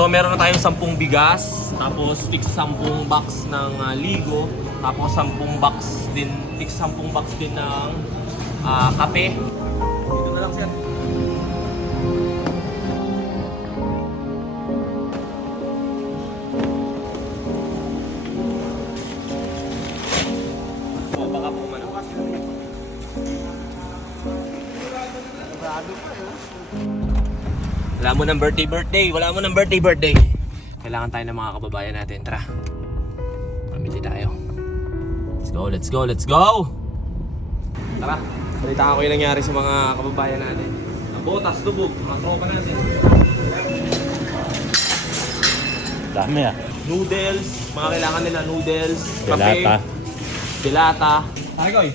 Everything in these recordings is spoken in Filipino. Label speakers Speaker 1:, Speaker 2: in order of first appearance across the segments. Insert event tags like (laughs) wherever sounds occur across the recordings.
Speaker 1: So meron na tayong 10 bigas, tapos tig 10 box ng ah, ligo, tapos 10 box din, tig 10 box din ng ah, kape. Dito na lang sir. Oh, baka po man. Wala mo ng birthday birthday, wala mo ng birthday birthday. Kailangan tayo ng mga kababayan natin. Tara. Pamili tayo. Let's go, let's go, let's go! Tara. Balita ko yung nangyari sa mga kababayan natin. Ang botas, tubog, mga tropa natin.
Speaker 2: Dami ah.
Speaker 1: Noodles, mga kailangan nila noodles, kape, dilata. Agoy.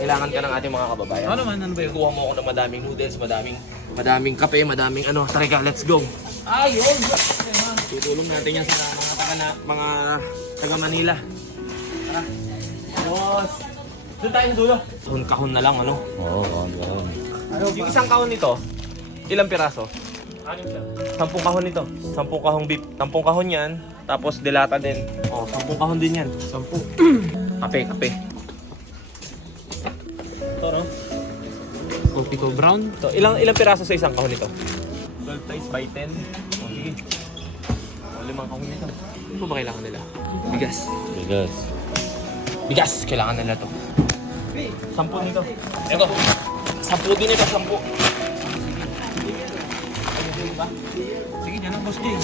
Speaker 1: Kailangan ka ng ating mga kababayan.
Speaker 3: Ano naman? Ano ba yun?
Speaker 1: Kuha mo ako ng madaming noodles, madaming madaming kape, madaming ano. Tara ka, let's go.
Speaker 3: Ayun!
Speaker 1: Tutulong natin yan sa mga taga na, mga taga Manila. Tara. Boss. Doon tayo sa dulo. Kahon kahon na lang ano.
Speaker 2: Oo, oo, oo.
Speaker 1: Yung isang kahon nito, ilang piraso? Anim siya. Sampung kahon nito. Sampung kahong beef. Sampung kahon yan. Tapos dilata din. Oh, sampung kahon din yan. Sampu. (clears throat) kape, kape.
Speaker 3: Ko brown.
Speaker 1: So, ilang ilang piraso sa isang kahon nito? 12 times by 10. O, sige. O, limang kahon nito. Ano ba ba kailangan nila? Bigas.
Speaker 2: Bigas.
Speaker 1: Bigas, kailangan nila to. Sampu nito. Ito. Sampu din ito, sampu.
Speaker 3: Sige, dyan ang boss Jay.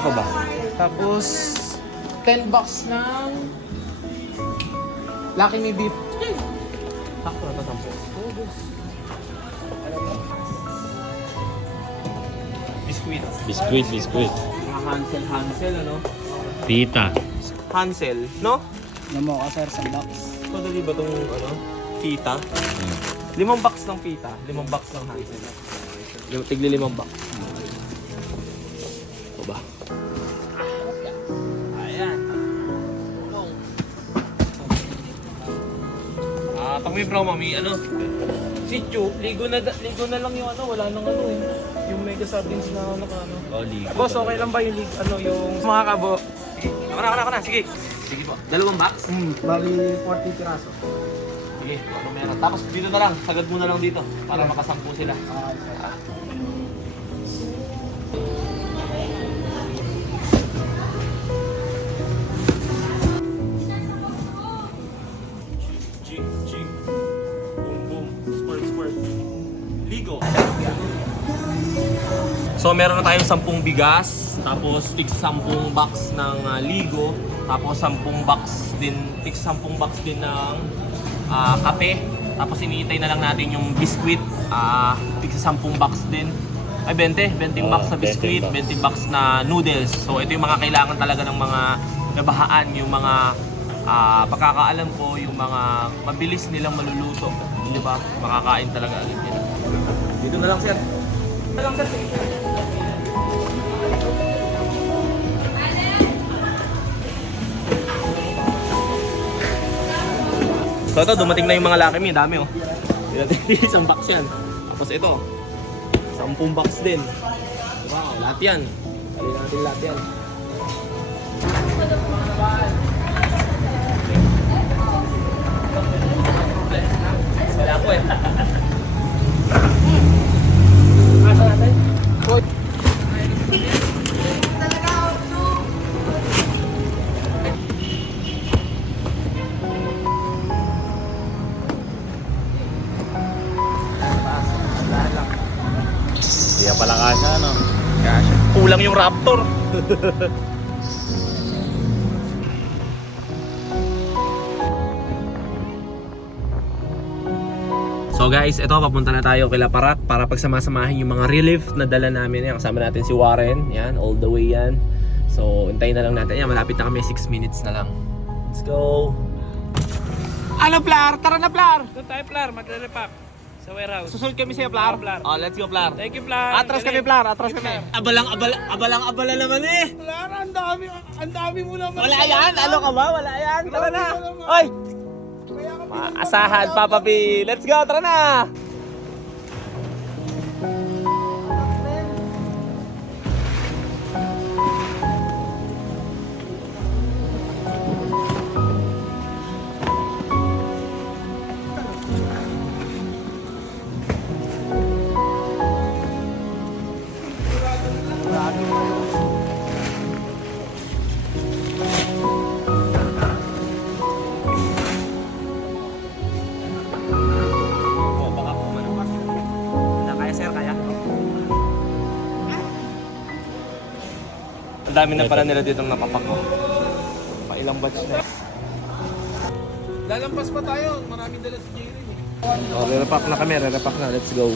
Speaker 1: Ano pa ba?
Speaker 3: Tapos, 10 bucks ng Lucky Me Beef.
Speaker 1: Sakto na to, sampu. Biskuit.
Speaker 2: Biskuit, biskuit.
Speaker 1: Mga Hansel, Hansel, ano?
Speaker 2: Pita.
Speaker 1: Hansel, no?
Speaker 3: Namo ka sir sa box.
Speaker 1: Madali ba itong, ano? Pita?
Speaker 2: Hmm.
Speaker 1: Limang box ng pita, limang box ng Hansel. Lim tigli limang box. Ito ba? Pag may bro, mami, ano? Si Chu, ligo na, ligo na lang yung ano, wala nang ano eh. Yung mega sardines na ano ka ano.
Speaker 2: Oh, ligo.
Speaker 1: Boss, okay lang ba yung lig, ano, yung mga kabo? Sige, ako na, ako na, ako na, sige. Sige po, dalawang box?
Speaker 3: Hmm, bali 40 piraso.
Speaker 1: Sige, ano meron. Tapos dito na lang, sagad mo na lang dito para makasampu sila. Ah. Jig, So meron na tayong 10 bigas, tapos tig 10 box ng ah, ligo, tapos 10 box din, tig 10 box din ng ah, kape. Tapos iniintay na lang natin yung biskuit, ah tig 10 box din. Ay 20, 20 box na biskuit,
Speaker 2: 20 box.
Speaker 1: 20 box na noodles. So ito yung mga kailangan talaga ng mga nabahaan, yung mga ah pagkakaalam ko, yung mga mabilis nilang maluluto. Di ba? Makakain talaga agad yan. Dito na lang sir. Dito na lang sir. So ito, dumating na yung mga Lucky Me, dami oh. (laughs) Isang box yan. Tapos ito, sampung box din. Wow, lahat yan. Dali natin lahat yan. Wala ko eh. (laughs)
Speaker 2: Pala kasha, no?
Speaker 1: Kulang yung Raptor. (laughs) So guys, ito papunta na tayo kila Parak para pagsamasamahin yung mga relief na dala namin. Yan, kasama natin si Warren. Yan, all the way yan. So, hintayin na lang natin. Yan, malapit na kami. 6 minutes na lang. Let's go! Ano, Plar? Tara na, Plar!
Speaker 3: Doon tayo, Plar. Magre-repack.
Speaker 4: Sa warehouse.
Speaker 1: Susunod kami sa'yo, Plar.
Speaker 4: Plar.
Speaker 1: Oh, let's go, Plar.
Speaker 4: Thank you, Plar.
Speaker 1: Atras kami, Plar. Atras kami. Abalang, abala, abalang, abala naman eh.
Speaker 3: Lara, ang dami, ang dami mo naman.
Speaker 1: Wala yan. Ano ka ba? Wala yan. Tara na. Oy. Maasahan, Papa. Let's go. Tara na. Ang dami na pala nila dito napapak ko. Pa ilang batch na.
Speaker 3: Lalampas pa tayo. Maraming dala si Jerry.
Speaker 1: Oh, re-repack na kami, re-repack na. Let's go.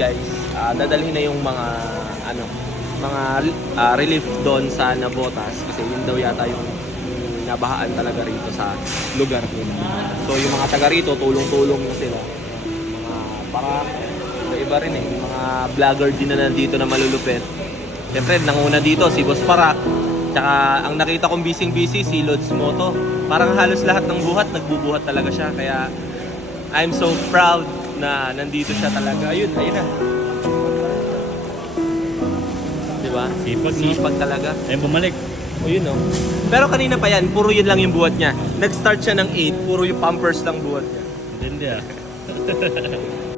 Speaker 1: Guys, ah, dadalhin na yung mga ano, mga ah, relief doon sa Nabotas kasi yun daw yata yung nabahaan talaga rito sa lugar nila. So, yung mga taga rito, tulong-tulong na sila. Mga para iba rin eh, mga vlogger din na nandito na malulupit. Siyempre, nanguna dito si Boss Parak. Tsaka ang nakita kong busy-busy si Lods Moto. Parang halos lahat ng buhat, nagbubuhat talaga siya. Kaya I'm so proud na nandito siya talaga. Ayun, ayun na. Diba?
Speaker 2: Sipag, no?
Speaker 1: Sipag talaga.
Speaker 2: Ay, bumalik.
Speaker 1: O yun oh. Pero kanina pa yan, puro yun lang yung buhat niya. Nag-start siya ng 8, puro yung pampers lang buhat niya.
Speaker 2: Hindi ah. (laughs)